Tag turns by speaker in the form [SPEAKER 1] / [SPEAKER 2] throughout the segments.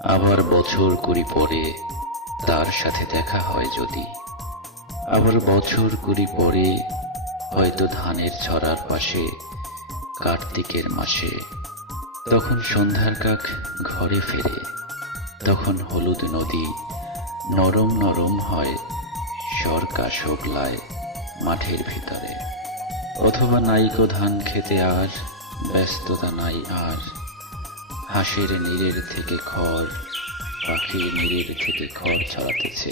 [SPEAKER 1] আবার বছর কুড়ি পরে তার সাথে দেখা হয় যদি। আবার বছর কুড়ি পরে হয়তো ধানের ছড়ার পাশে কার্তিকের মাসে। তখন সন্ধ্যার কাক ঘরে ফেরে। তখন হলুদ নদী নরম নরম হয় সরকা শোকলায় মাঠের ভিতরে। অথবা নাইকো ধান খেতে আর ব্যস্ততা নাই আর। হাঁসের নীরের থেকে খড়, পাখির নীরের থেকে খড় ছড়াতেছে।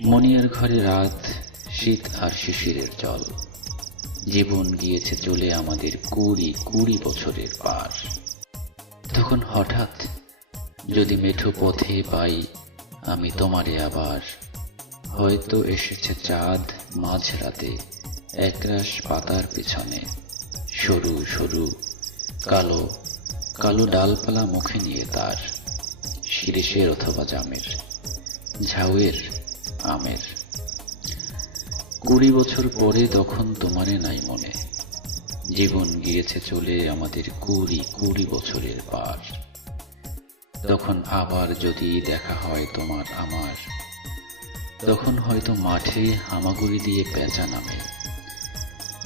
[SPEAKER 1] মনিয়ার ঘরে রাত, শীত আর শিশিরের জল। জীবন গিয়েছে চলে আমাদের কুড়ি কুড়ি বছরের পার। তখন হঠাৎ যদি মেঠো পথে পাই, আমি তোমারে আবার। হয়তো এসেছে চাঁদ মাঝরাতে, একরাশ পাতার পেছনে। সরু সরু, কালো কালো ডালপালা মুখে নিয়ে তার, শিরিষের অথবা জামের, ঝাউয়ের, আমের। কুড়ি বছর পরে তখন তোমারে নাই মনে। জীবন গিয়েছে চলে আমাদের কুড়ি কুড়ি বছরের পার। তখন আবার যদি দেখা হয় তোমার আমার, তখন হয়তো মাঠে হামাগুড়ি দিয়ে পেঁচা নামে।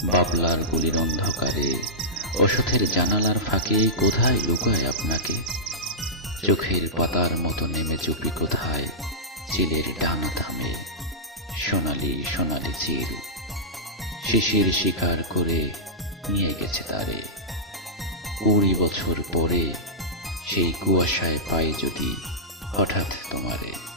[SPEAKER 1] বাবলার গুলির অন্ধকারে অসথের জানালার ফাঁকে কোথায় লুকায় আপনাকে? চোখের পাতার মতো নেমে চুপি কোথায় চিলের ডানা থামে? সোনালি সোনালি চিল। শিশির শিকার করে নিয়ে গেছে তারে। কুড়ি বছর পরে সেই কুয়াশায় পাই যদি হঠাৎ তোমারে